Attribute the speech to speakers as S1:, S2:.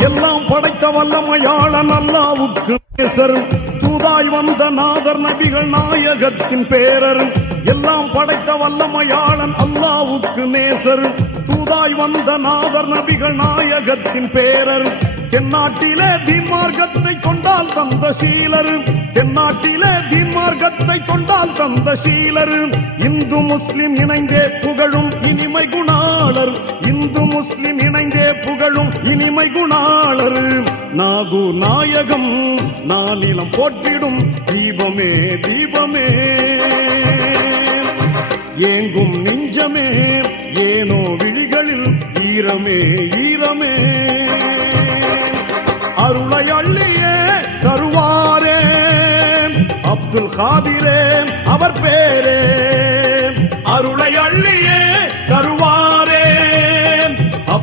S1: எல்லாம் படைத்த வல்லமையாளன் அல்லாவுக்கு பேசர் தூதாய் வந்த நாதர் நபிகள் நாயகத்தின் பேரர். எல்லாம் படைத்த வல்லமையாளன் அல்லாவுக்கு நேசர் தூதாய் வந்த நாதர் நபிகள் நாயகத்தின் பேரர். தென்னாட்டிலே தீமார்க்கத்தை கொண்டால் தந்த சீலர். தென்னாட்டிலே தீமார்க்கத்தை கொண்டால் தந்த சீலர். இந்து முஸ்லிம் இணைந்தே புகழும் இனிமை குணாளர். புகழும் இனிமை குணாளர். நாகு நாயகம் நானிலம் போற்றிடும் தீபமே தீபமே. ஏங்கும் நெஞ்சமே ஏனோ விழிகளில் ஈரமே ஈரமே. அருளை அள்ளியே தருவாரே. அப்துல் காதிரே அவர் பேரே.